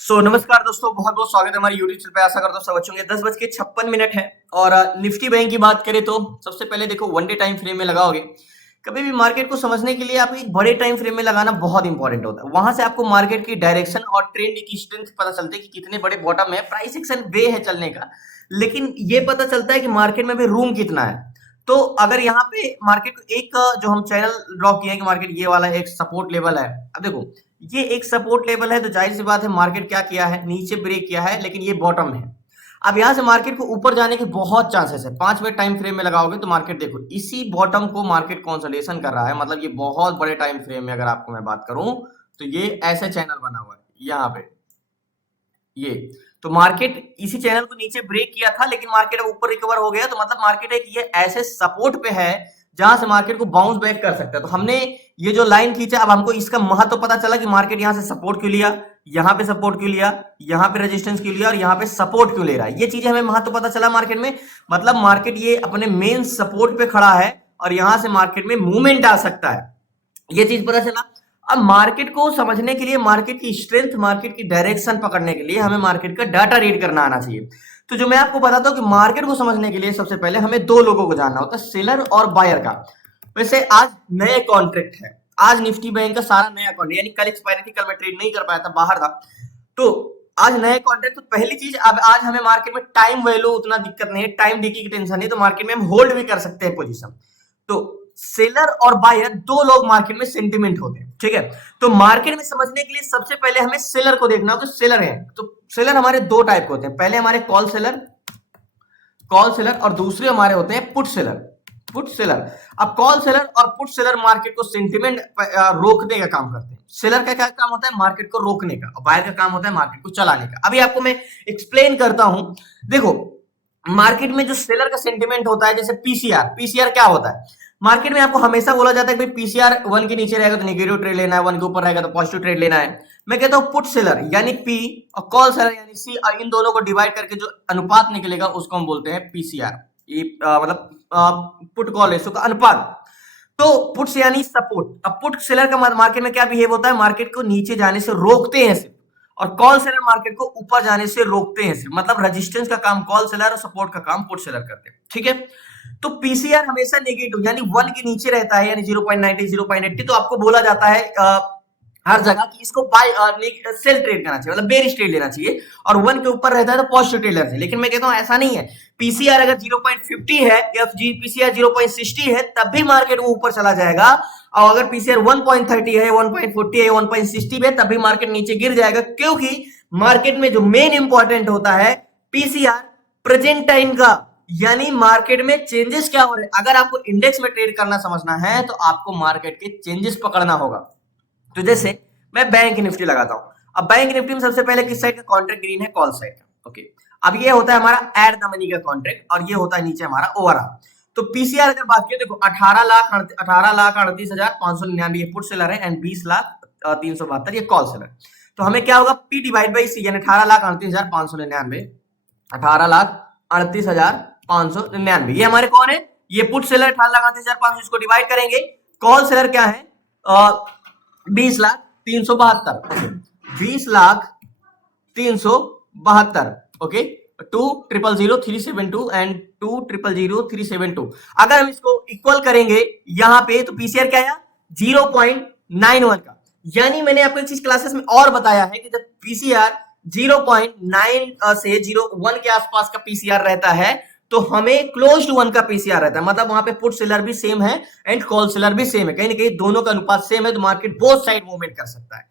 नमस्कार दोस्तों, बहुत बहुत स्वागत है हमारे यूट्यूब चैनल पे। आशा करता हूँ सब अच्छे होंगे। 10:56 है और निफ्टी बैंक की बात करें तो सबसे पहले देखो, वन डे टाइम फ्रेम में लगाओगे। कभी भी मार्केट को समझने के लिए आपको एक बड़े टाइम फ्रेम में लगाना बहुत इंपॉर्टेंट होता है। वहां से आपको मार्केट की डायरेक्शन और ट्रेंड की स्ट्रेंथ पता चलती है कि कितने बड़े बॉटम है, प्राइस एक्शन वे है चलने का। लेकिन ये पता चलता है कि मार्केट में भी रूम कितना है। तो अगर यहाँ पे मार्केट को एक जो हम चैनल ड्रॉ किए हैं कि मार्केट ये वाला एक सपोर्ट लेवल है। अब देखो, ये एक सपोर्ट लेवल है तो जाहिर सी बात है मार्केट क्या किया है, नीचे ब्रेक किया है, लेकिन ये बॉटम है। अब यहां से मार्केट को ऊपर जाने के बहुत चांसेस है। 5 मिनट टाइम फ्रेम में लगाओगे तो मार्केट देखो इसी बॉटम को मार्केट कंसोलिडेशन कर रहा है। मतलब ये बहुत बड़े टाइम फ्रेम में अगर आपको मैं बात करूं तो ये ऐसा चैनल बना हुआ है यहाँ पे। ये तो मार्केट इसी चैनल को नीचे ब्रेक किया था, लेकिन मार्केट अब ऊपर रिकवर हो गया। तो मतलब मार्केट एक ये ऐसे सपोर्ट पे है जहां से मार्केट को बाउंस बैक कर सकता है। तो हमने ये जो लाइन खींचा, अब हमको इसका महत्व पता चला कि मार्केट यहां से सपोर्ट क्यों लिया, यहाँ पे सपोर्ट क्यों लिया, यहाँ पे रेजिस्टेंस क्यों लिया और यहाँ पे सपोर्ट क्यों ले रहा है। ये चीजें हमें महत्व पता चला मार्केट में। मतलब मार्केट ये अपने मेन सपोर्ट पे खड़ा है और यहां से मार्केट में मूवमेंट आ सकता है, ये चीज पता चला। अब मार्केट को समझने के लिए, मार्केट की स्ट्रेंथ, मार्केट की डायरेक्शन पकड़ने के लिए हमें मार्केट का डाटा रीड करना आना चाहिए। तो जो मैं आपको बताता हूं कि मार्केट को समझने के लिए सबसे पहले हमें दो लोगों को जानना होता है, सेलर और बायर का। वैसे आज नए कॉन्ट्रैक्ट है, आज निफ्टी बैंक का सारा नया कॉन्ट्रैक्ट, यानी कल एक्सपायरी थी, कल मैं ट्रेड नहीं कर पाया था, बाहर था। तो आज नए कॉन्ट्रैक्ट। तो पहली चीज, अब आज हमें मार्केट में टाइम वैल्यू उतना दिक्कत नहीं है, टाइम डिकी की टेंशन नहीं, तो मार्केट में हम होल्ड भी कर सकते हैं पोजीशन। तो सेलर और बायर दो लोग मार्केट में सेंटिमेंट होते हैं, ठीक है। तो मार्केट में समझने के लिए सबसे पहले हमें सेलर को देखना होगा। तो सेलर है, तो सेलर हमारे दो टाइप के होते हैं। पहले हमारे कॉल सेलर और दूसरे हमारे होते हैं पुट सेलर। अब कॉल सेलर और पुट सेलर मार्केट को सेंटिमेंट रोकने का काम करते हैं। सेलर का क्या काम होता है, मार्केट को रोकने का, और बायर का काम होता है मार्केट को चलाने का। अभी आपको मैं एक्सप्लेन करता हूं। देखो, मार्केट में जो सेलर का सेंटिमेंट होता है, जैसे पीसीआर क्या होता है। मार्केट में आपको हमेशा बोला जाता है कि भाई पीसीआर 1 के नीचे रहेगा तो नेगेटिव ट्रेड लेना है, 1 के ऊपर रहेगा तो पॉजिटिव ट्रेड लेना है। मैं कहता हूं पुट सेलर यानी पी और कॉल सेलर यानी सी, इन दोनों को डिवाइड करके जो अनुपात निकलेगा उसको हम बोलते हैं पीसीआर। ये मतलब पुट कॉल रेशो का अनुपात। तो पुट्स यानी सपोर्ट। अब पुट सेलर का मार्केट में क्या बिहेव होता है, मार्केट को नीचे जाने से रोकते हैं सिर्फ, और कॉल सेलर मार्केट को ऊपर जाने से रोकते हैं सिर्फ। मतलब रेजिस्टेंस का काम कॉल सेलर और सपोर्ट का काम पुट सेलर करते हैं, ठीक है। तो पीसीआर हमेशा नेगेटिव यानी 1 के नीचे रहता है, यानी 0.90 0.80, तो आपको बोला जाता है हर जगह कि इसको बाय सेल ट्रेड करना चाहिए, मतलब बेरिश ट्रेड लेना चाहिए। और 1 के ऊपर रहता है तो पॉजिटिव ट्रेड लेना चाहिए। लेकिन मैं कहता हूं ऐसा नहीं है। पीसीआर अगर 0.50 है या पीसीआर 0.60 है तब भी मार्केट वो ऊपर चला जाएगा। और अगर पीसीआर 1.30 है, 1.40 है, 1.60 है तब भी मार्केट नीचे गिर जाएगा, क्योंकि मार्केट में जो मेन इंपॉर्टेंट होता है पीसीआर प्रेजेंट टाइम का, यानी मार्केट में चेंजेस क्या हो रहे हैं। अगर आपको इंडेक्स में ट्रेड करना समझना है तो आपको मार्केट के चेंजेस पकड़ना होगा। तो जैसे मैं बैंक निफ्टी लगाता हूं। अब बैंक निफ्टी में सबसे पहले किस साइड का कॉन्ट्रैक्ट ग्रीन है, कॉल साइड का, ओके। अब ये होता है हमारा एट द मनी का कॉन्ट्रैक्ट और ये होता है नीचे हमारा ओवरऑल। तो पीसीआर अगर बात करें, देखो 18,38,599 पुट सेलर है एंड 20,03,72 ये कॉल सेलर। तो हमें क्या होगा, पी डिवाइड बाई सी, यानी 18,38,599, 18,38,599 ये हमारे कौन है, ये पुट सेलर 18,38,500, इसको डिवाइड करेंगे। कॉल सेलर क्या है, 20,03,72, 20,03,72, ओके। 2,000,372 एंड 2,000,372। अगर हम इसको इक्वल करेंगे यहाँ पे तो पीसीआर क्या है 0.91 का। यानी मैंने आपको एक चीज क्लासेस में और बताया है कि जब पीसीआर 0.9 से 0.1 के आसपास का पीसीआर रहता है तो हमें क्लोज टू 1 का पीसीआर रहता है। मतलब वहां पे पुट सेलर भी सेम है एंड कॉल सेलर भी सेम है, कहीं ना कहीं दोनों का अनुपात सेम है, तो मार्केट बोथ साइड मूवमेंट कर सकता है।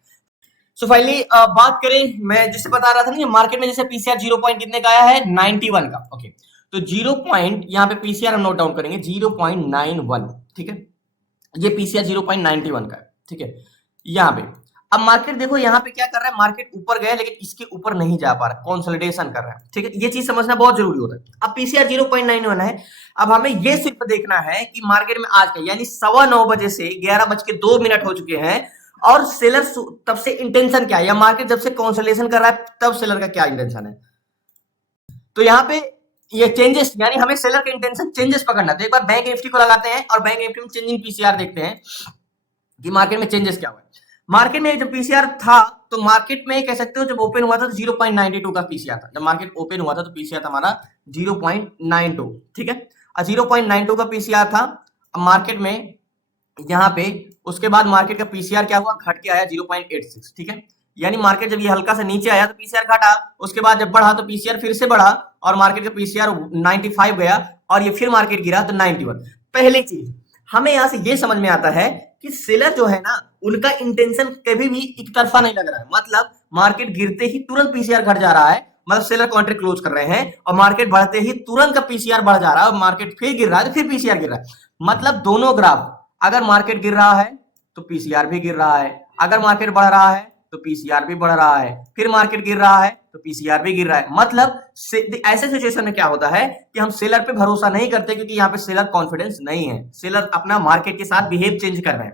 सो फाइनली बात करें, मैं जिससे बता रहा था ना मार्केट में जैसे पीसीआर 0 पॉइंट कितने का आया है 91 का, ओके। तो 0 पॉइंट यहाँ पे पीसीआर हम नोट डाउन करेंगे 0.91, ठीक है। ये पीसीआर 0.91 का है, ठीक है, यहाँ पे। अब मार्केट देखो यहाँ पे क्या कर रहा है, मार्केट ऊपर गया लेकिन इसके ऊपर नहीं जा पा रहा, कंसोलिडेशन कर रहा है, ठीक है। ये चीज समझना बहुत जरूरी होता है। अब पीसीआर 0.91 है। अब हमें ये सिर्फ देखना है कि मार्केट में आज का यानी 9:15 बजे से 11:02 हो चुके हैं और सेलर तब से इंटेंशन क्या है, या मार्केट जब से कंसोलिडेशन कर रहा है तब सेलर का क्या इंटेंशन है। तो यहाँ पे ये चेंजेस, यानी हमें सेलर का इंटेंशन चेंजेस पकड़ना। तो एक बार बैंक निफ्टी को लगाते हैं और बैंक निफ्टी में चेंजिंग पीसीआर देखते हैं कि मार्केट में चेंजेस क्या हुआ है। मार्केट में जब पीसीआर था तो मार्केट में कह सकते हो जब ओपन हुआ था तो 0.92 का पीसीआर था। जब मार्केट ओपन हुआ था तो पीसीआर था हमारा 0.92, ठीक है। 0.92 का पीसीआर था मार्केट में यहाँ पे। उसके बाद मार्केट का पीसीआर क्या हुआ, घट के आया 0.86, ठीक है। यानी मार्केट जब ये हल्का सा नीचे आया तो पीसीआर घटा, उसके बाद जब बढ़ा तो पीसीआर फिर से बढ़ा और मार्केट का पीसीआर 95 गया और ये फिर मार्केट गिरा तो 91। पहली चीज हमें यहां से ये समझ में आता है कि सेलर जो है ना उनका इंटेंशन कभी भी एक तरफा नहीं लग रहा है। मतलब मार्केट गिरते ही तुरंत पीसीआर घट जा रहा है, मतलब सेलर कॉन्ट्रैक्ट क्लोज कर रहे हैं, और मार्केट बढ़ते ही तुरंत का पीसीआर बढ़ जा रहा है और मार्केट फिर गिर रहा है तो फिर पीसीआर गिर रहा है। मतलब दोनों ग्राफ, अगर मार्केट गिर रहा है तो पीसीआर भी गिर रहा है, अगर मार्केट बढ़ रहा है तो पीसीआर भी बढ़ रहा है, फिर मार्केट गिर रहा है तो पीसीआर भी गिर रहा है। मतलब ऐसे सिचुएशन में क्या होता है कि हम सेलर पे भरोसा नहीं करते क्योंकि यहाँ पे सेलर कॉन्फिडेंस नहीं है, सेलर अपना मार्केट के साथ बिहेव चेंज कर रहे हैं,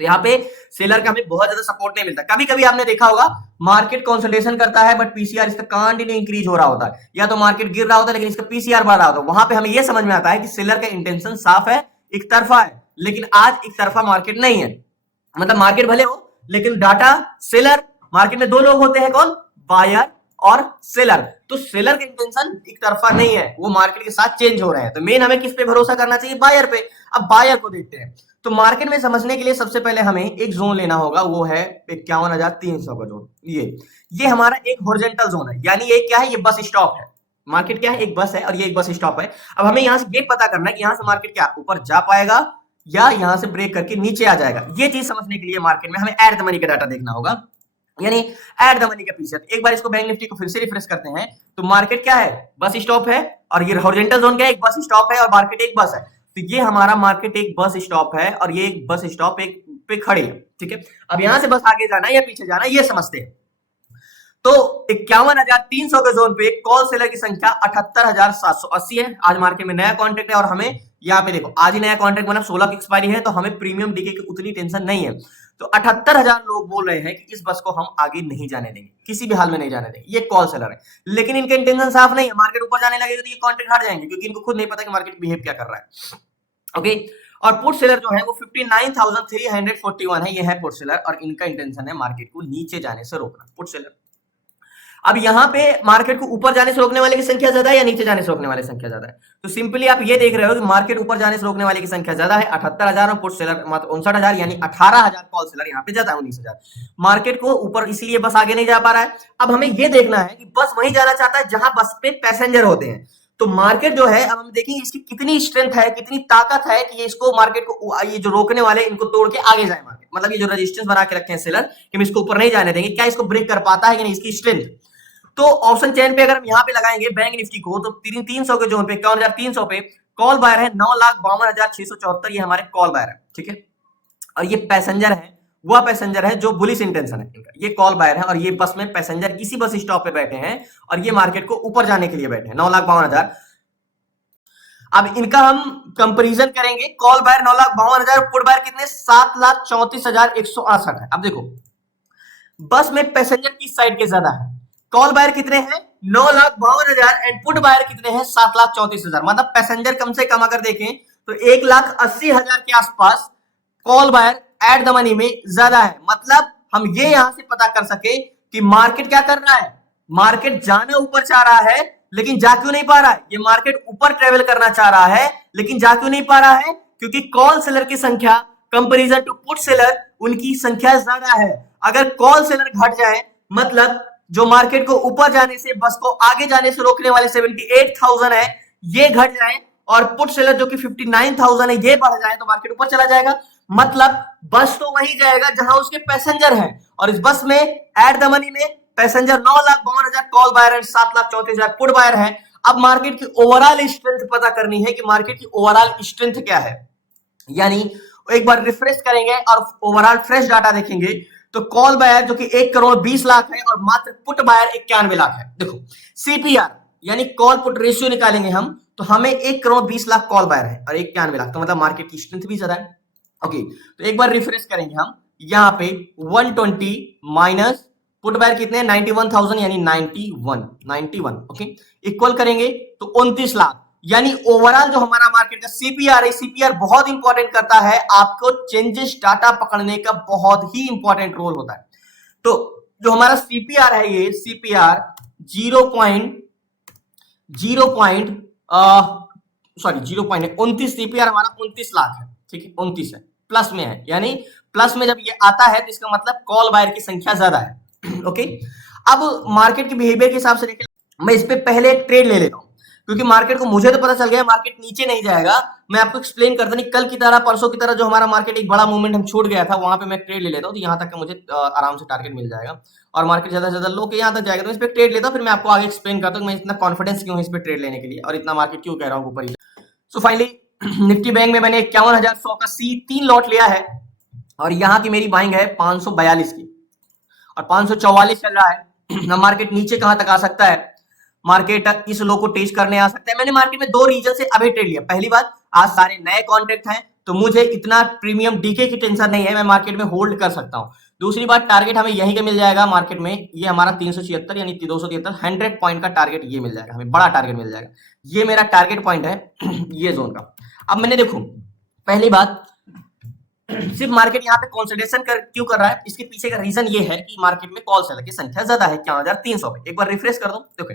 तो यहाँ पे सेलर का हमें बहुत ज्यादा सपोर्ट नहीं मिलता। कभी कभी आपने देखा होगा मार्केट कंसोलिडेशन करता है बट पीसीआर इसका कंटिन्यू इंक्रीज हो रहा होता है, या तो मार्केट गिर रहा होता है लेकिन इसका पीसीआर बढ़ रहा होता है। वहां पे हमें यह समझ में आता है कि सेलर का इंटेंशन साफ है, एक तरफा है। लेकिन आज एक तरफा मार्केट नहीं है, मतलब मार्केट भले हो लेकिन डाटा सेलर, मार्केट में दो लोग होते हैं, कौन, बायर और सेलर। तो सेलर का इंटेंशन एक तरफा नहीं है, वो मार्केट के साथ चेंज हो रहे हैं। तो मेन हमें किस पे भरोसा करना चाहिए, बायर पे। अब बायर को देखते हैं। तो मार्केट में समझने के लिए सबसे पहले हमें एक जोन लेना होगा, वो है 51,300 का जोन। ये हमारा एक हॉरिजॉन्टल जोन है, यानी ये क्या है, ये बस स्टॉप है। मार्केट क्या है, एक बस है और ये एक बस स्टॉप है। अब हमें यहां से ये पता करना है कि यहां से मार्केट क्या ऊपर जा पाएगा या यहां से ब्रेक करके नीचे आ जाएगा। ये चीज समझने के लिए मार्केट में हमें एट द मनी का डाटा देखना होगा, यानी एट द मनी का पीछे। एक बार इसको बैंक निफ्टी को फिर से रिफ्रेश करते हैं तो मार्केट क्या है, बस स्टॉप है, और ये हॉरिजॉन्टल जोन क्या है, एक बस स्टॉप है और मार्केट एक बस है। तो ये हमारा मार्केट एक बस स्टॉप है और ये एक बस स्टॉप एक पे खड़ी है, ठीक है। अब यहां से बस आगे जाना है या पीछे जाना है ये समझते हैं। तो 51,300 के जोन पे कॉल सेलर की संख्या 78,780 है। आज मार्केट में नया कॉन्ट्रैक्ट है और हमें यहाँ पे देखो आज ही नया कॉन्ट्रैक्ट बना, 16 की एक्सपायरी है, तो हमें प्रीमियम डीके की उतनी टेंशन नहीं है। तो 78,000 लोग बोल रहे हैं कि इस बस को हम आगे नहीं जाने देंगे, किसी भी हाल में नहीं जाने देंगे। ये कॉल सेलर है, लेकिन इनका इंटेंशन साफ नहीं है। मार्केट ऊपर जाने लगेगा तो ये कॉन्ट्रैक्ट हट जाएंगे क्योंकि इनको खुद नहीं पता कि मार्केट बिहेव क्या कर रहा है, ओके। और पुट सेलर जो है वो 59,341 है, ये है पुट सेलर, और इनका इंटेंशन है मार्केट को नीचे जाने से रोकना, पुट सेलर। अब यहाँ पे मार्केट को ऊपर जाने से रोकने वाले की संख्या ज्यादा है या नीचे जाने से रोकने वाले की संख्या ज्यादा है। तो सिंपली आप ये देख रहे हो कि मार्केट ऊपर जाने से रोकने वाले की संख्या ज्यादा है 78,000 और पुट सेलर मात्र 59,000, यानी 18,000 कॉल सेलर यहाँ पे ज्यादा है 19,000। मार्केट को ऊपर इसलिए बस आगे नहीं जा पा रहा है। अब हमें ये देखना है कि बस वहीं जाना चाहता है जहां बस पे पैसेंजर होते हैं। तो मार्केट जो है अब हम देखेंगे इसकी कितनी स्ट्रेंथ है, कितनी ताकत है कि ये इसको मार्केट को ये जो रोकने वाले इनको तोड़ के आगे जाए मार्केट। मतलब ये जो रेजिस्टेंस बना के रखे हैं सेलर कि हम इसको ऊपर नहीं जाने देंगे, क्या इसको ब्रेक कर पाता है कि नहीं, इसकी स्ट्रेंथ। तो ऑप्शन चेन पे अगर हम यहाँ पे लगाएंगे बैंक निफ्टी को तो 300 के जोन पे 51,300 पे कॉल बायर है 9,52,674, ये हमारे कॉल बायर है, ठीक है। और ये पैसेंजर है, वह पैसेंजर है जो बुलिश इंटेंशन है इनका, ये कॉल बायर है और ये बस में पैसेंजर इसी बस स्टॉप पे बैठे हैं और ये मार्केट को ऊपर जाने के लिए बैठे हैं 9,52,000। अब इनका हम कंपैरिजन करेंगे, कॉल बायर 9,52,000, पुट बायर कितने 7,34,168 है। अब देखो बस में पैसेंजर किस साइड के ज्यादा है, कॉल बायर कितने हैं 9,52,000 एंड पुट बायर कितने हैं 7,34,000। मतलब पैसेंजर कम से कम अगर देखें तो 1,80,000 के आसपास call buyer at the money में ज्यादा है। मतलब हम ये यहां से पता कर सके कि मार्केट क्या कर रहा है, मार्केट जाना ऊपर चाह रहा है लेकिन जा क्यों नहीं पा रहा है। ये मार्केट ऊपर ट्रेवल करना चाह रहा है लेकिन जा क्यों नहीं पा रहा है, क्योंकि कॉल सेलर की संख्या कंपैरिजन टू पुट सेलर उनकी संख्या ज्यादा है। अगर कॉल सेलर घट जाए मतलब जो मार्केट को ऊपर जाने से बस को आगे जाने से रोकने वाले 78,000 है ये घट जाए और पुट सेलर जो कि 59,000 है ये बढ़ जाए तो मार्केट ऊपर चला जाएगा। मतलब बस तो वही जाएगा जहां उसके पैसेंजर हैं और इस बस में एट द मनी में पैसेंजर 9,52,000 कॉल बायर है, 7,34,000 पुट बायर है। अब मार्केट की ओवरऑल स्ट्रेंथ पता करनी है कि मार्केट की ओवरऑल स्ट्रेंथ क्या है, यानी एक बार रिफ्रेश करेंगे और ओवरऑल फ्रेश डाटा देखेंगे तो कॉल बायर जो कि 1,20,00,000 है और मात्र पुट बायर 91 लाख है। देखो सीपीआर यानी कॉल पुट रेशियो निकालेंगे हम तो हमें 1,20,00,000 कॉल बायर है और 91 लाख, तो मतलब मार्केट की स्ट्रेंथ भी ज्यादा है। ओके तो एक बार रिफ्रेश करेंगे हम, यहाँ पे 120 माइनस पुट बायर कितने 91,000 यानी 91 ओके इक्वल करेंगे तो 29 लाख, यानी ओवरऑल जो हमारा मार्केट का सीपीआर है, सीपीआर बहुत इंपॉर्टेंट करता है, आपको चेंजेस डाटा पकड़ने का बहुत ही इंपॉर्टेंट रोल होता है। तो जो हमारा सीपीआर है, ये सीपीआर 0.29 सीपीआर हमारा 29 लाख है, ठीक है, 29 है, प्लस में है, यानी प्लस में जब ये आता है तो इसका मतलब कॉल बायर की संख्या ज्यादा है। ओके, अब मार्केट के बिहेवियर के हिसाब से देखिए, मैं इस पे पहले एक ट्रेड ले लेता हूं, क्योंकि मार्केट को मुझे तो पता चल गया मार्केट नीचे नहीं जाएगा। मैं आपको एक्सप्लेन करता नहीं, कल की तरह परसों की तरह जो हमारा मार्केट एक बड़ा मूवमेंट हम छोड़ गया था, वहां पे मैं ट्रेड ले लेता हूं, तो यहां तक का मुझे आराम से टारगेट मिल जाएगा, और मार्केट ज्यादा से ज्यादा लो के यहां तक जाएगा, तो इस पे ट्रेड लेता हूं, फिर मैं आपको आगे एक्सप्लेन करता हूं मैं इतना कॉन्फिडेंस क्यों है इस पे ट्रेड लेने के लिए, और इतना मार्केट क्यों कह रहा हूं ऊपर ही। सो फाइनली निफ्टी बैंक में मैंने 51,100 का सी 3 लॉट लिया है, और यहाँ की मेरी बाइंग है 542 की, और 544 चल रहा है। मार्केट नीचे कहां तक आ सकता है, मार्केट इस लो को टेस्ट करने आ सकता है। मैंने मार्केट में 2 रीजन से अभी ट्रेड लिया। पहली बात, आज सारे नए कॉन्ट्रैक्ट हैं, तो मुझे इतना प्रीमियम डीके की टेंशन नहीं है, मैं मार्केट में होल्ड कर सकता हूं। दूसरी बात, टारगेट हमें यहीं का मिल जाएगा मार्केट में, ये हमारा 376 यानी 273 100 पॉइंट का टारगेट ये मिल जाएगा, हमें बड़ा टारगेट मिल जाएगा, ये मेरा टारगेट पॉइंट है ये जोन का। अब मैंने देखो, पहली बात, सिर्फ मार्केट यहाँ पे कंसोलिडेशन क्यों कर रहा है, इसके पीछे का रीजन ये है कि मार्केट में कॉल सेलर की संख्या ज्यादा है 51,300 पे। एक बार रिफ्रेश कर दो, देखो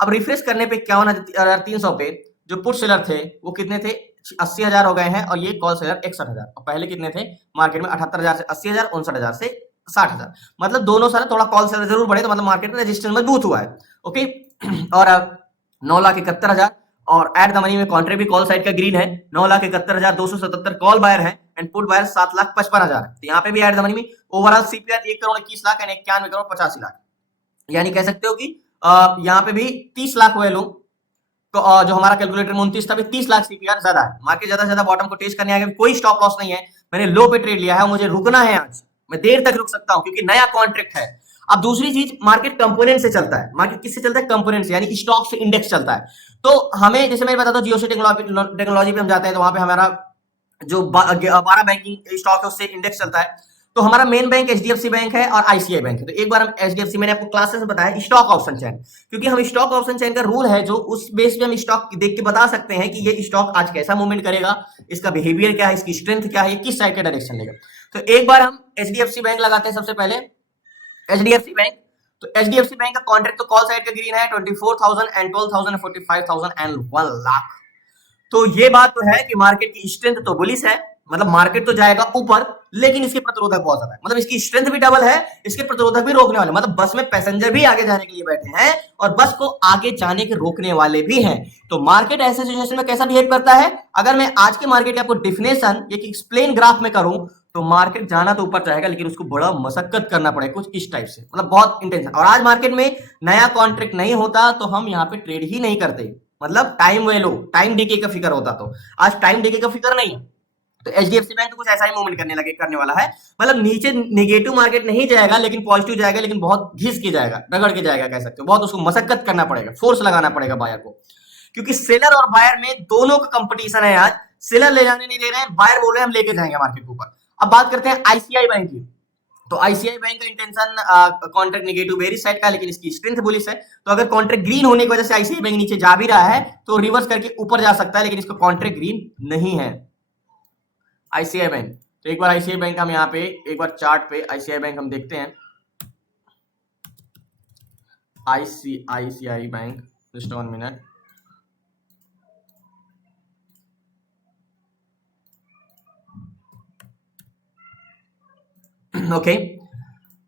अब रिफ्रेश करने पे 51,300 पे जो पुट सेलर थे वो कितने थे, 80,000 हो गए हैं, और ये कॉल सेलर 61,000, और पहले कितने थे मार्केट में 78,000 से 80,000, 59,000 से 60,000, मतलब दोनों साल थोड़ा कॉल सेलर जरूर बढ़े, तो मतलब मार्केट में रजिस्टेंस मजबूत हुआ है। ओके, और 9,71,000, और एट द मनी में कॉन्ट्रैक्ट भी कॉल साइड का ग्रीन है, 9,71,277 कॉल बायर है, एंड पुट बायर 7,55,000, तो यहाँ पे भी एट द मनी में ओवरऑल सीपीआर 1,21,00,000 एंड 91,85,00,000, यानी कह सकते हो कि यहाँ पे भी 30 लाख हुए लोग, तो जो हमारा कैलकुलेटर में 29 था, 30 लाख सीपीआर ज्यादा है। मार्केट ज्यादा से ज्यादा बॉटम को टेस्ट करने आएगा, कोई स्टॉप लॉस नहीं है, मैंने लो पे ट्रेड लिया है, मुझे रुकना है, आज मैं देर तक रुक सकता हूं क्योंकि नया कॉन्ट्रैक्ट है। अब दूसरी चीज, मार्केट कंपोनेंट से चलता है, मार्केट किससे चलता है, कंपोनेंट से, यानी स्टॉक से इंडेक्स चलता है। तो हमें, जैसे मैं बताता हूँ, जियो टेक्नोलॉजी पे हम जाते हैं, तो वहां पे हमारा जो 12 बैंकिंग स्टॉक है उससे इंडेक्स चलता है, तो हमारा मेन बैंक एचडीएफसी बैंक है और आईसीआई बैंक है। तो एक बार हम एचडीएफसी, मैंने आपको क्लासेस में बताया स्टॉक ऑप्शन चेन, क्योंकि हम स्टॉक ऑप्शन चेन का रूल है जो उस बेस पे हम स्टॉक देख के बता सकते हैं कि ये स्टॉक आज कैसा मूवमेंट करेगा, इसका बिहेवियर क्या है, इसकी स्ट्रेंथ क्या है, किस साइड का डायरेक्शन लेगा। तो एक बार हम एचडीएफसी बैंक लगाते हैं सबसे पहले, एचडीएफसी बैंक, तो एचडीएफसी बैंक का कॉन्ट्रैक्ट तो कॉल साइड का ग्रीन है, 24,000 एंड 12,000 45,000 एंड 1 लाख। तो ये बात तो है कि मार्केट की स्ट्रेंथ तो बुलिश है, मतलब मार्केट तो जाएगा ऊपर, लेकिन इसके प्रतिरोधक बहुत ज्यादा है, मतलब इसकी स्ट्रेंथ भी डबल है, इसके प्रतिरोधक भी रोकने वाले, मतलब बस में पैसेंजर भी आगे जाने के लिए बैठे हैं और बस को आगे जाने के रोकने वाले भी हैं। तो मार्केट ऐसे सिचुएशन में कैसा बिहेव करता है, अगर मैं आज के मार्केट की आपको डिफिनेशन एक एक्सप्लेन ग्राफ में करूं, तो मार्केट जाना तो ऊपर चाहेगा, लेकिन उसको बड़ा मशक्कत करना पड़ेगा, कुछ इस टाइप से, मतलब बहुत इंटेंशन। और आज मार्केट में नया कॉन्ट्रैक्ट नहीं होता तो हम यहाँ पे ट्रेड ही नहीं करते, मतलब टाइम वैल्यू, टाइम डीके का फिक्र होता, तो आज टाइम डीके का फिक्र नहीं है। तो एचडीएफसी बैंक तो कुछ ऐसा ही मूवमेंट करने वाला है, मतलब नीचे नेगेटिव मार्केट नहीं जाएगा, लेकिन पॉजिटिव जाएगा, लेकिन बहुत घिस के जाएगा, रगड़ के जाएगा, कह सकते हो, बहुत उसको मशक्कत करना पड़ेगा, फोर्स लगाना पड़ेगा बायर को, क्योंकि सेलर और बायर में दोनों का कंपटीशन है। आज सेलर ले जाने नहीं दे रहे हैं, बायर बोल रहे हैं हम लेके जाएंगे मार्केट के ऊपर। अब बात करते हैं आईसीआई बैंक की, तो आईसीआई बैंक का intention contract negative bearish side का, लेकिन इसकी स्ट्रेंथ बुलिश है, तो अगर कॉन्ट्रैक्ट ग्रीन होने की वजह से आईसीआई बैंक नीचे जा भी रहा है तो रिवर्स करके ऊपर जा सकता है, लेकिन इसका कॉन्ट्रैक्ट ग्रीन नहीं है आईसीआई बैंक। तो एक बार आईसीआई बैंक हम यहाँ पे एक बार चार्ट पे आईसीआई बैंक हम देखते हैं, ICI bank, just 1 minute, okay.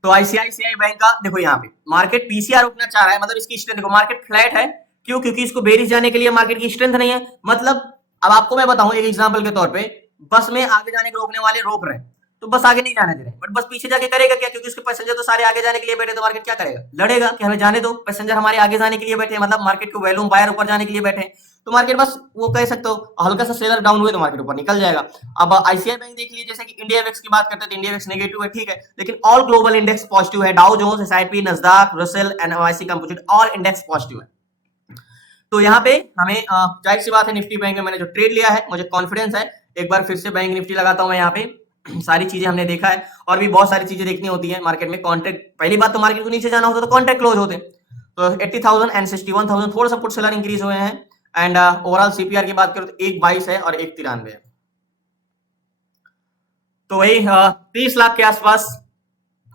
तो आईसीआईसीआई बैंक का देखो, यहाँ पे मार्केट पीसीआर उठना चाह रहा है, मतलब इसकी स्ट्रेंथ देखो, मार्केट फ्लैट है, क्यों, क्योंकि इसको बेरिश जाने के लिए मार्केट की स्ट्रेंथ नहीं है। मतलब अब आपको मैं बताऊं एक एग्जांपल के तौर पे, बस में आगे जाने के रोकने वाले रोक रहे हैं, तो बस आगे नहीं जाने दे रहे, बट बस पीछे जाके करेगा क्या, क्योंकि उसके पैसेंजर तो सारे आगे जाने के लिए बैठे, तो मार्केट क्या करेगा, लड़ेगा कि हमें जाने दो, पैसेंजर हमारे आगे जाने के लिए बैठे, मतलब मार्केट को वैल्यूम बायर ऊपर जाने के लिए बैठे, तो मार्केट बस वो कह सकते हो हल्का सा सेलर डाउन हुए तो मार्केट ऊपर निकल जाएगा। अब आईसीआई बैंक देख लीजिए, जैसे कि इंडिया इंडेक्स की बात करते हैं तो इंडिया इंडेक्स नेगेटिव है, ठीक है, लेकिन ऑल ग्लोबल इंडेक्स पॉजिटिव है, Dow Jones, SIP, Nasdaq, Russell, NYC composite, all index positive है। तो यहाँ पे हमें जाहिर सी बात है, निफ्टी बैंक में मैंने जो ट्रेड लिया है मुझे कॉन्फिडेंस है। एक बार फिर से बैंक निफ्टी लगाता हूँ मैं, यहाँ पे सारी चीजें हमने देखा है, और भी बहुत सारी चीजें देखनी होती है मार्केट में। कॉन्ट्रैक्ट, पहली बात तो मार्केट को नीचे जाना होता तो कॉन्ट्रैक्ट क्लोज होते, तो 80,000 एंड 61,000 थोड़ा सा पुट सेलर इंक्रीज हुए हैं, एंड ओवरऑल सीपीआर की बात करें तो 1.22 है और 1.93 है। तो वही 30 लाख के आसपास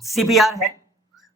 सीपीआर है।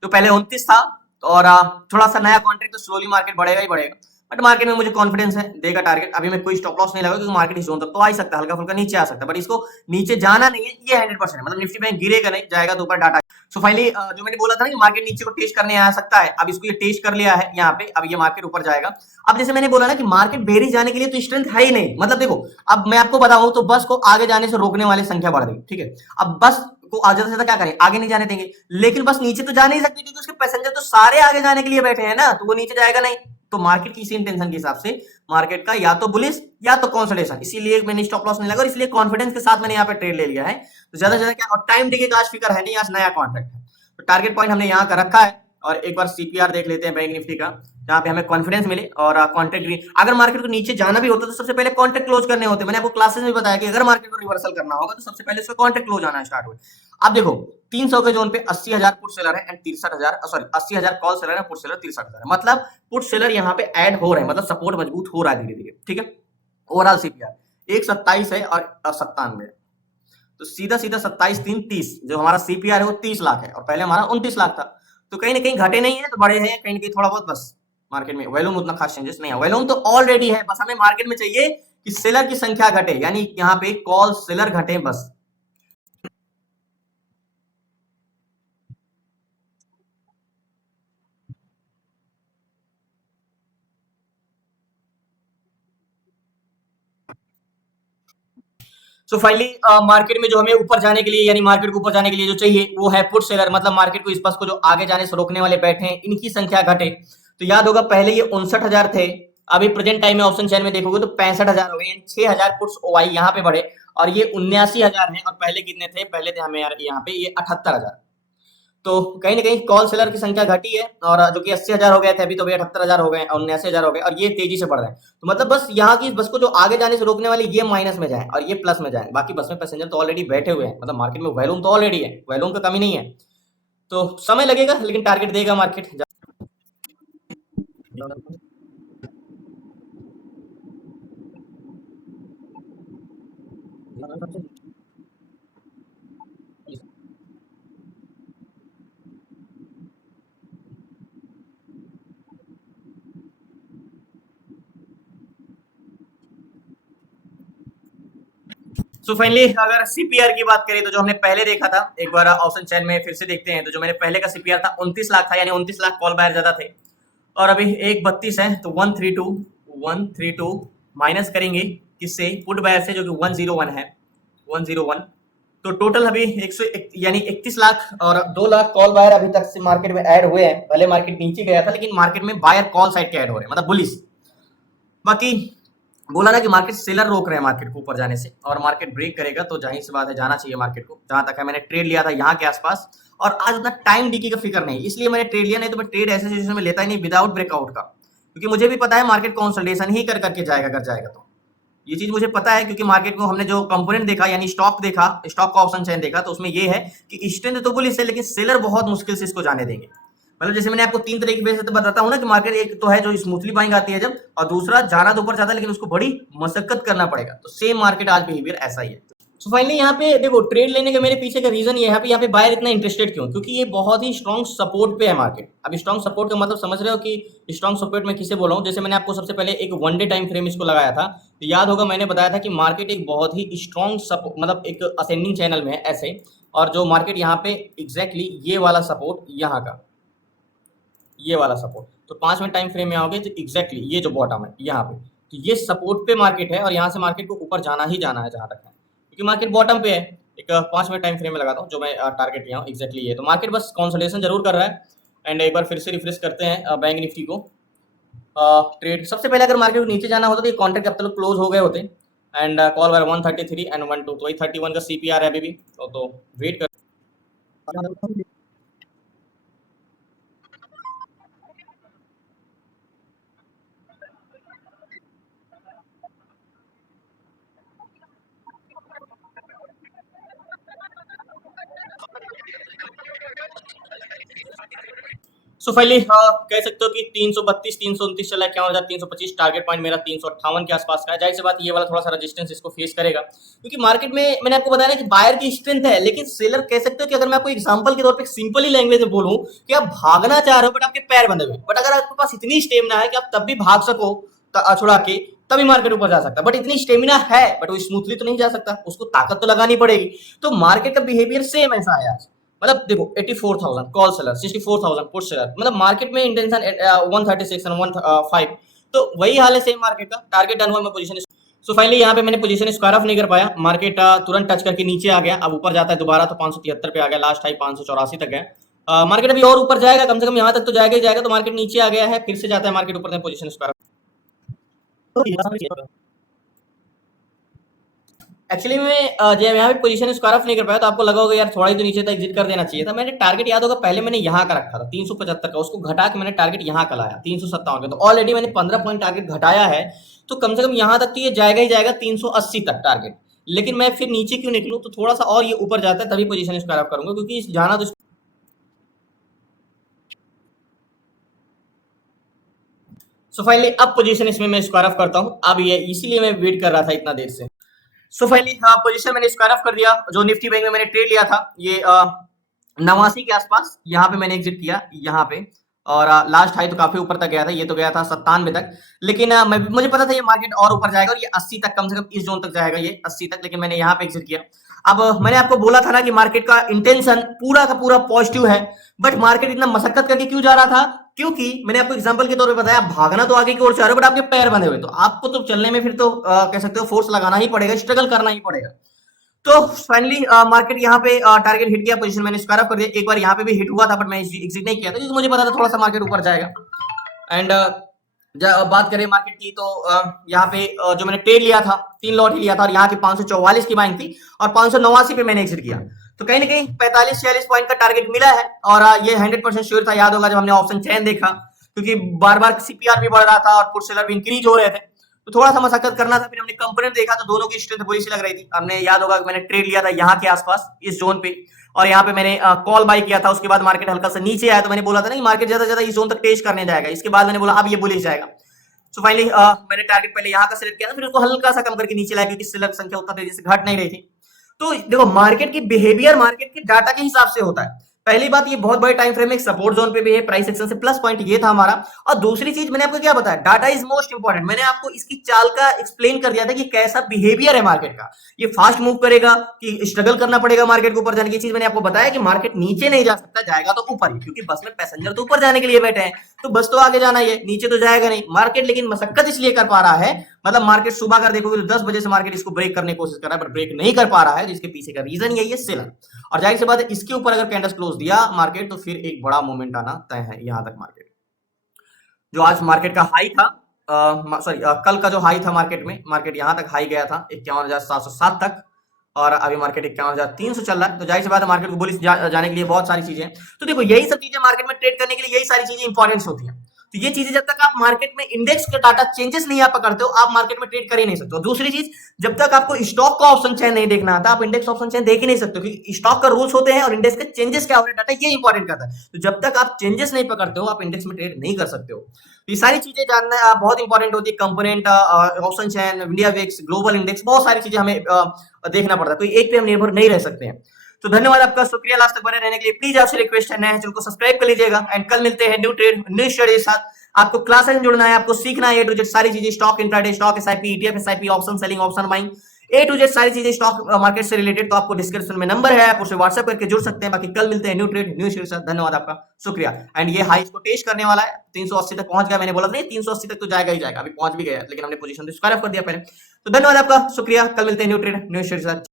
तो पहले 29 था और थोड़ा सा नया कॉन्ट्रैक्ट, तो स्लोली मार्केट बढ़ेगा ही बढ़ेगा, बट मार्केट में मुझे कॉन्फिडेंस है देगा टारगेट। अभी मैं कोई स्टॉप लॉस नहीं लगा क्योंकि मार्केट इस जोन तक तो आ ही सकता है, हल्का फुल्का नीचे आ सकता है, बट इसको नीचे जाना नहीं है, ये 100% है। मतलब निफ्टी बैंक गिरेगा नहीं, जाएगा तो ऊपर डाटा। सो फाइनली जो मैंने बोला था ना कि मार्केट नीचे को टेस्ट करने आ सकता है, अब इसको ये टेस्ट कर लिया है यहाँ पे, अब ये मार्केट ऊपर जाएगा। अब जैसे मैंने बोला ना कि मार्केट बेरिश जाने के लिए तो स्ट्रेंथ है ही नहीं। मतलब देखो, अब मैं आपको बताऊं तो बस को आगे जाने से रोकने वाली संख्या बढ़ गई, ठीक है। अब बस को ज्यादा से ज्यादा क्या करें, आगे नहीं जाने देंगे, लेकिन बस नीचे तो जा नहीं सकते क्योंकि उसके पैसेंजर तो सारे आगे जाने के लिए बैठे हैं ना, तो वो नीचे जाएगा नहीं। तो मार्केट की इसी इंटेंशन के हिसाब से मार्केट का या तो बुलिश या तो कंसोलिडेशन, इसीलिए मैंने स्टॉप लॉस नहीं लगा और इसलिए कॉन्फिडेंस के साथ मैंने यहाँ पे ट्रेड ले लिया है। तो ज्यादा से ज्यादा क्या, और टाइम टिके का आज फिकर है नहीं, आज नया कॉन्ट्रैक्ट है, तो टारगेट पॉइंट हमने यहाँ का रखा है। और एक बार सीपीआर देख लेते हैं बैंक निफ्टी का, जहां पे हमें कॉन्फिडेंस मिले और कॉन्ट्रैक्ट भी। अगर मार्केट को नीचे जाना भी होता तो सबसे पहले कॉन्ट्रैक्ट क्लोज करने होते। मैंने आपको क्लासेस में बताया कि अगर मार्केट को रिवर्सल करना होगा तो सबसे पहले उसका कॉन्ट्रैक्ट क्लोज आना स्टार्ट हो। अब देखो 300 के जोन पे 80,000 पुट सेलर है एंड 63,000, सॉरी 80,000 कॉल सेलर है, पुट सेलर 63,000, मतलब पुट सेलर यहाँ पे ऐड हो रहे हैं, मतलब सपोर्ट मजबूत हो रहा है धीरे धीरे, ठीक है। ओवरऑल सीपीआर 127 है और 97 है, तो सीधा सीधा 27 3 30 जो हमारा सीपीआर है वो 30 लाख है और पहले हमारा 29 लाख था। तो कहीं ना कहीं घटे नहीं है तो बड़े हैं, कहीं ना कहीं थोड़ा बहुत, बस मार्केट में वैल्यूम उतना खास चेंजेस नहीं है, वैल्यूम तो ऑलरेडी है, बस हमें मार्केट में चाहिए कि सेलर की संख्या घटे, यानी यहाँ पे कॉल सेलर घटे बस। सो फाइनली मार्केट में जो हमें ऊपर जाने के लिए, यानी मार्केट को ऊपर जाने के लिए जो चाहिए वो है पुट सेलर, मतलब मार्केट को इस बस को जो आगे जाने से रोकने वाले बैठे हैं इनकी संख्या घटे। तो याद होगा पहले ये 59,000 थे, अभी प्रेजेंट टाइम में ऑप्शन चेन में देखोगे तो 65,000 हो गए, यानी 6,000 पुट्स ओआई यहाँ पे बढ़े और ये 79,000 है। और पहले कितने थे, पहले थे हमें यार यहाँ पे ये 78,000। तो कहीं ना कहीं कॉल सेलर की संख्या घटी है और जो कि 80,000 हो गए थे, अभी तो 78,000 हो गए, 79,000 हो गए और ये तेजी से बढ़ रहे हैं। तो मतलब बस यहाँ की बस को जो आगे जाने से रोकने वाली ये माइनस में जाए और ये प्लस में जाए, बाकी बस में पैसेंजर तो ऑलरेडी बैठे हुए हैं, मतलब मार्केट में वैल्यूम तो ऑलरेडी है, वैल्यूम का कमी नहीं है। तो समय लगेगा लेकिन टारगेट देगा मार्केट। सो फाइनली अगर सीपीआर की बात करें तो जो हमने पहले देखा था, एक बार ऑप्शन चैन में फिर से देखते हैं, तो जो मैंने पहले का सीपीआर था 29 लाख था, यानी 29 लाख कॉल बायर ज्यादा थे और अभी 132 है, तो 132 माइनस करेंगे किससे, पुट बायर से, जो कि 101 है, 101। तो टोटल अभी 100 यानी 31 लाख और 2 लाख कॉल बायर अभी तक से मार्केट में ऐड हुए हैं। पहले मार्केट नीचे गया था लेकिन मार्केट में बायर कॉल साइड के ऐड हो रहे हैं, मतलब बुलिश। बाकी बोला ना कि मार्केट सेलर रोक रहे हैं मार्केट को ऊपर जाने से, और मार्केट ब्रेक करेगा तो जाहिर सी बात है जाना चाहिए मार्केट को। जहां तक है मैंने ट्रेड लिया था यहाँ के आसपास, और आज उतना टाइम डीके का फिक्र नहीं, इसलिए मैंने ट्रेड लिया, नहीं तो मैं ट्रेड ऐसे सिचुएशन में लेता ही नहीं विदाउट ब्रेकआउट का, क्योंकि मुझे भी पता है मार्केट कंसोलिडेशन ही कर करके जाएगा, अगर जाएगा तो। ये चीज मुझे पता है क्योंकि मार्केट को हमने जो कंपोनेंट देखा, यानी स्टॉक देखा, स्टॉक का ऑप्शन चेन देखा, तो उसमें ये है कि स्ट्रेंथ तो बुलिश है लेकिन सेलर बहुत मुश्किल से इसको जाने देंगे। मतलब जैसे मैंने आपको 3 तरीके से तो बताता हूँ ना कि मार्केट एक तो है जो स्मूथली बाइंग आती है जब, और दूसरा जाना तो ऊपर जाता है लेकिन उसको बड़ी मशक्कत करना पड़ेगा, तो सेम मार्केट आज बिहेवियर ऐसा ही है। सो फाइनली यहाँ पे देखो ट्रेड लेने के मेरे पीछे का रीजन ये है, यहाँ पे बायर इतना इंटरेस्टेड क्यों, क्योंकि ये बहुत ही स्ट्रॉन्ग सपोर्ट पे है मार्केट। अब स्ट्रॉन्ग सपोर्ट का मतलब समझ रहे हो कि स्ट्रॉन्ग सपोर्ट में किसे बोला हूँ। जैसे मैंने आपको सबसे पहले एक वन डे टाइम फ्रेम इसको लगाया था, तो याद होगा मैंने बताया था कि मार्केट एक बहुत ही स्ट्रॉन्ग सपोर्ट, मतलब एक असेंडिंग चैनल में है ऐसे, और जो मार्केट यहाँ पे एग्जैक्टली ये वाला सपोर्ट, यहाँ का ये वाला सपोर्ट, तो 5 मिनट टाइम फ्रेम में आओगे तो एग्जैक्टली ये जो बॉटम है यहाँ पे, तो ये सपोर्ट पे मार्केट है और यहाँ से मार्केट को ऊपर जाना ही जाना है जहां तक है, क्योंकि मार्केट बॉटम पे है। एक 5 मिनट टाइम फ्रेम में लगाता हूँ जो मैं टारगेट लिया हूँ एग्जैक्टली ये, तो मार्केट बस कंसोलिडेशन जरूर कर रहा है। एंड एक बार फिर से रिफ्रेश करते हैं बैंक निफ्टी को। ट्रेड सबसे पहले अगर मार्केट को नीचे जाना होता तो ये कॉन्ट्रैक्ट अब तक क्लोज हो गए होते। एंड कॉल बार 133 एंड 12, तो वही 31 का सीपीआर है अभी भी, तो वेट कर। सो फाइनली कह सकते हो कि 332 329 चला है, 51,325 टारगेट पॉइंट मेरा 358 के आसपास का है। जाहिर सी बात ये वाला थोड़ा सा रेजिस्टेंस इसको फेस करेगा, क्योंकि मार्केट में मैंने आपको बताया कि बायर की स्ट्रेंथ है, लेकिन सेलर कह सकते हो कि अगर मैं आपको एग्जांपल के तौर पे सिंपली लैंग्वेज में बोलूं कि आप भागना चाह रहे हो बट आपके पैर बंधे हुए, बट अगर आपके पास इतनी स्टेमिना है कि आप तब भी भाग सको छुड़ा के, तभी मार्केट ऊपर जा सकता है। बट इतनी स्टेमिना है बट वो स्मूथली तो नहीं जा सकता, उसको ताकत तो लगानी पड़ेगी। तो मार्केट का बिहेवियर सेम ऐसा है आज। मतलब देखो 84,000 कॉल सेलर, 64,000 पुट सेलर, मतलब मार्केट में इंटेंशन 136 एंड 15, तो वही हाल है सेम मार्केट का। टारगेट डन हुआ, मैं पोजीशन सो फाइनली यहाँ पे मैंने पोजीशन स्क्वायर ऑफ नहीं कर पाया, मार्केट तुरंत टच करके नीचे आ गया। अब ऊपर जाता है दोबारा तो 573 पे आ गया, लास्ट हाई 584 तक है। मार्केट अभी और ऊपर जाएगा, कम से कम यहाँ तक तो जाएगा ही जाएगा। तो मार्केट नीचे आ गया है, फिर से जाता है मार्केट ऊपर, पोजीशन स्क्वायर। एक्चुअली में जब यहाँ पे पोजीशन स्क्वायर ऑफ नहीं कर पाया तो आपको लगा होगा यार थोड़ा ही तो नीचे तक एग्जिट कर देना चाहिए था। मैंने टारगेट याद होगा पहले मैंने यहाँ का रखा था 375 का, उसको घटा के मैंने टारगेट यहाँ का लाया 357 का, तो ऑलरेडी मैंने 15 पॉइंट टारगेट घटाया है। तो कम से कम यहाँ तक तो ये जाएगा ही जाएगा 380 तक टारगेट। लेकिन मैं फिर नीचे क्यों निकलूं, तो थोड़ा सा और ये ऊपर जाता है तभी पोजीशन स्क्वायर ऑफ करूंगा, क्योंकि जाना तो सो फाइनली अब पोजीशन इसमें मैं स्क्वायर ऑफ करता हूँ। अब ये इसीलिए मैं वेट कर रहा था इतना देर से। सो फाइनली पोजीशन मैंने स्क्वायर ऑफ कर दिया। जो निफ्टी बैंक में मैंने ट्रेड लिया था ये 89 के आसपास, यहाँ पे मैंने एग्जिट किया यहाँ पे, और लास्ट हाई तो काफी ऊपर तक गया था, ये तो गया था 97 तक। लेकिन मुझे पता था ये मार्केट और ऊपर जाएगा और ये 80 तक, कम से कम इस जोन तक जाएगा ये 80 तक, लेकिन मैंने यहाँ पे एग्जिट किया। अब मैंने आपको बोला था ना कि मार्केट का इंटेंशन पूरा का पूरा पॉजिटिव है, बट मार्केट इतना मशक्कत करके क्यों जा रहा था, क्योंकि मैंने आपको एग्जांपल के तौर पे बताया भागना तो आगे की ओर चाह रहे हो बट आपके पैर बंधे हुए, तो आपको तो चलने में फिर तो कह सकते हो फोर्स लगाना ही पड़ेगा, स्ट्रगल करना ही पड़ेगा। तो फाइनली मार्केट यहाँ पे टारगेट हिट किया, पोजीशन मैंने स्क्वायर अप कर दिया। एक बार यहाँ पे भी हिट हुआ था बट मैं एग्जिट नहीं किया था, क्योंकि मुझे पता था थोड़ा सा मार्केट ऊपर जाएगा। एंड जब बात करें मार्केट की तो यहाँ पे जो मैंने ट्रेड लिया था 3 लॉट ही लिया था, और यहाँ की 544 की बाइंग थी और 589 पे मैंने एग्जिट किया। तो कहीं ना कहीं 45-46 पॉइंट का टारगेट मिला है, और ये 100% श्योर था। याद होगा जब हमने ऑप्शन चेन देखा, क्योंकि बार बार सीपीआर भी बढ़ रहा था और पुट सेलर भी इंक्रीज हो रहे थे, तो थोड़ा सा मशक्कत करना था। फिर हमने कंपोनेंट देखा तो दोनों की स्ट्रेंथ बुरी सी लग रही थी। हमने याद होगा मैंने ट्रेड लिया था यहाँ के आसपास इस जोन पे, और यहाँ पे मैंने कॉल बाय किया था। उसके बाद मार्केट हल्का सा नीचे आया, तो मैंने बोला था ना मार्केट ज्यादा ज्यादा इस जोन तक टेस्ट करने जाएगा। इसके बाद मैंने बोला अब ये बुलिश जाएगा। सो फाइनली मैंने टारगेट पहले यहाँ का सिलेक्ट किया था, फिर उसको हल्का सा कम करके नीचे लाया, क्योंकि सेलर संख्या उतना तेजी से घट नहीं रही थी। तो देखो मार्केट की बिहेवियर मार्केट के डाटा के हिसाब से होता है। पहली बात ये बहुत बड़े टाइम फ्रेम में सपोर्ट जोन पे भी है, प्राइस एक्शन से प्लस पॉइंट ये था हमारा। और दूसरी चीज मैंने आपको क्या बताया, डाटा इज मोस्ट इंपॉर्टेंट। मैंने आपको इसकी चाल का एक्सप्लेन कर दिया था कि कैसा बिहेवियर है मार्केट का, ये फास्ट मूव करेगा कि स्ट्रगल करना पड़ेगा मार्केट को ऊपर जाने की। चीज मैंने आपको बताया कि मार्केट नीचे नहीं जा सकता, जाएगा तो ऊपर ही, क्योंकि बस में पैसेंजर तो ऊपर जाने के लिए बैठे हैं, तो बस तो आगे जाना ही है, नीचे तो जाएगा नहीं मार्केट। लेकिन मशक्कत इसलिए कर पा रहा है, मतलब मार्केट सुबह कर देखोगे तो 10 बजे से मार्केट इसको ब्रेक करने की कोशिश कर रहा है, पर ब्रेक नहीं कर पा रहा है, जिसके पीछे का रीजन यही है सेलर। और जाहिर सी बात है इसके ऊपर अगर कैंडल क्लोज दिया मार्केट, तो फिर एक बड़ा मोमेंट आना तय है। यहां तक मार्केट जो आज मार्केट का हाई था, सॉरी कल का जो हाई था मार्केट में, मार्केट यहां तक हाई गया था 51,707 तक, और अभी मार्केट 51,300 चल रहा है। तो जाहिर सी बात है मार्केट को बुलिश जाने के लिए बहुत सारी चीजें हैं। तो देखो यही सब चीजें मार्केट में ट्रेड करने के लिए, यही सारी चीजें इंपॉर्टेंट होती हैं। तो ये चीजें जब तक आप मार्केट में इंडेक्स का डाटा चेंजेस नहीं आप पकड़ते हो, आप मार्केट में ट्रेड कर ही नहीं सकते हो। दूसरी चीज, जब तक आपको स्टॉक का ऑप्शन चेन नहीं देखना आता, आप इंडेक्स ऑप्शन चेन देख ही नहीं सकते हो, क्योंकि स्टॉक का रूल्स होते हैं और इंडेक्स के चेंजेस क्या हो रहे हैं डाटा ये इंपॉर्टेंट करता है। तो जब तक आप चेंजेस नहीं पकड़ते हो आप इंडेक्स में ट्रेड नहीं कर सकते हो। ये सारी चीजें जानना बहुत इंपॉर्टेंट होती है। Component, option chain, India VIX, global index, बहुत सारी चीजें हमें देखना पड़ता है। तो एक पे हम निर्भर नहीं रह सकते हैं। तो धन्यवाद आपका, शुक्रिया लास्ट तक बने रहने के लिए। प्लीज आपसे रिक्वेस्ट है, नए चैनल को सब्सक्राइब कर लीजिएगा। एंड कल मिलते हैं न्यू ट्रेड न्यू स्टडी के साथ। आपको क्लासेस में जुड़ना है, आपको सीखना है, ए टू जेड सारी चीजें, stock intraday, stock SIP, ETF SIP, option selling, option buying, A to Z सारी चीजें स्टॉक मार्केट से रिलेटेड। तो आपको डिस्क्रिप्शन में नंबर है, आप उसे व्हाट्सएप करके जुड़ सकते हैं। बाकी कल मिलते हैं न्यू ट्रेड न्यू स्टडी के साथ। धन्यवाद आपका, शुक्रिया। एंड ये हाई को टेस्ट करने वाला है, 380 तक पहुंच गया। मैंने बोला नहीं 380 तक तो जाएगा ही जाएगा, अभी पहुंच भी गया, लेकिन हमने पोजीशन तो स्क्वायर अप कर दिया पहले। तो धन्यवाद आपका, शुक्रिया। कल मिलते हैं न्यू ट्रेड न्यू स्टडी के साथ।